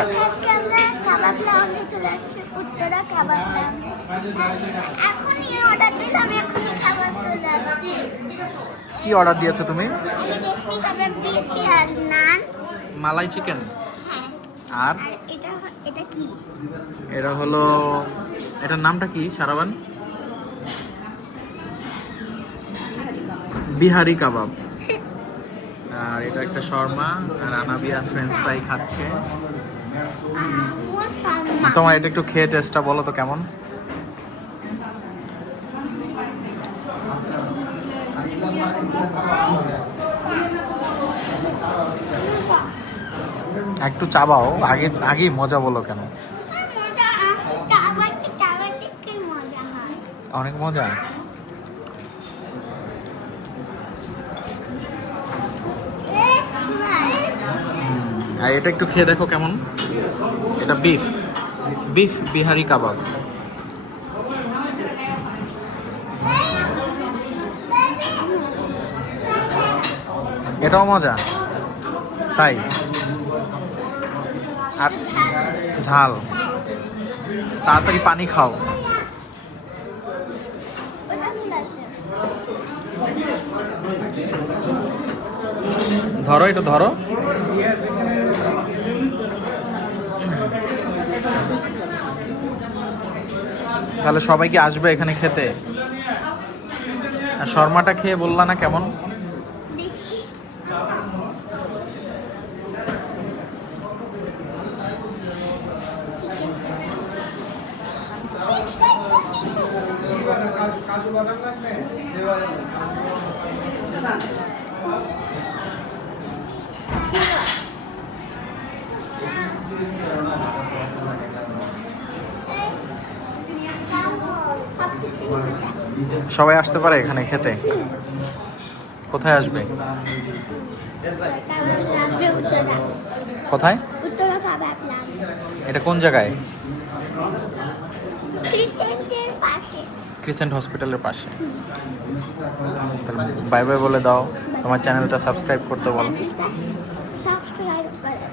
আজকে আমরা কাবাব লাউঞ্জে চলে আসছি, উত্তরা কাবাব লাউঞ্জে। এখনই অর্ডার দিলাম, এখনই খাবার চলে আসছে। কি অর্ডার দিয়েছো তুমি? আমি রেশমি কাবাব দিয়েছি আর নান। মালাই চিকেন। হ্যাঁ। আর আর এটা কি? এটা হলো, এটার নামটা কি সারাবান? বিহারি কাবাব। আর এটা একটা শর্মা। আর আনাবিয়া ফ্রেঞ্চ ফ্রাই খাচ্ছে। তোমার এটা একটু খেয়ে টেস্টটা বলো তো কেমন। একটু চাবাও, আগেই মজা বলো কেন। অনেক মজা। আর এটা একটু খেয়ে দেখো কেমন। এটা বিফ বিহারি কাবাব। এটাও মজা তাই। আর ঝাল। তাড়াতাড়ি পানি খাও। ধরো, এটা ধরো। তাহলে সবাই কি আসবে এখানে খেতে? আর শর্মাটা খেয়ে বললা না কেমন? সবাই আসতে পারে এখানে খেতে? কোথায় আসবে? কোথায়? উত্তরা কাবাব লাউঞ্জ। এটা কোন জায়গায়? ক্রিসেন্টের পাশে। ক্রিসেন্ট হসপিটালের পাশে। বাই বাই বলে দাও। তোমার চ্যানেলটা সাবস্ক্রাইব করতে বলো। সাবস্ক্রাইব করে।